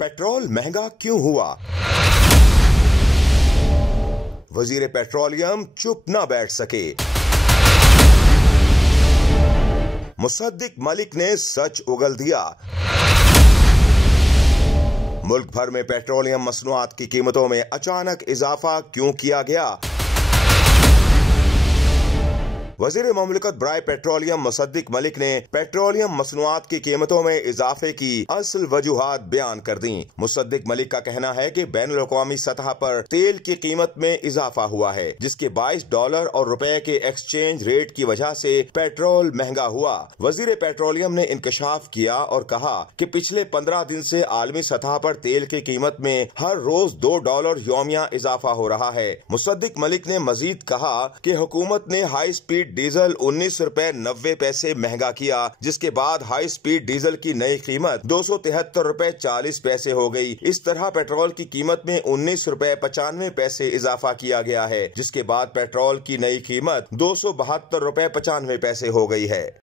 Petrol महंगा क्यों हुआ? वजीर पेट्रोलियम चुप न बैठ सके। मुसद्दिक मलिक ने सच उगल दिया। मुल्क भर में पेट्रोलियम मसनूआत की कीमतों में अचानक इजाफा क्यों किया गया? वजीर ममलिकत बराए पेट्रोलियम मुसद्दिक मलिक ने पेट्रोलियम मसनूआत की कीमतों में इजाफे की असल वजूहात बयान कर दी। मुसद्दिक मलिक का कहना है कि बैनुल अक़वामी सतह पर तेल की कीमत में इजाफा हुआ है, जिसके $22 और रुपए के एक्सचेंज रेट की वजह से पेट्रोल महंगा हुआ। वजीर पेट्रोलियम ने इंकशाफ किया और कहा कि पिछले 15 दिन से आलमी सतह पर तेल की कीमत में हर रोज $2 यौमिया इजाफा हो रहा है। मुसद्दिक मलिक ने मजीद कहा कि हुकूमत ने हाई स्पीड डीजल $19.90 महंगा किया, जिसके बाद हाई स्पीड डीजल की नई कीमत $273.40 हो गई। इस तरह पेट्रोल की कीमत में $19.95 इजाफा किया गया है, जिसके बाद पेट्रोल की नई कीमत $272.95 हो गई है।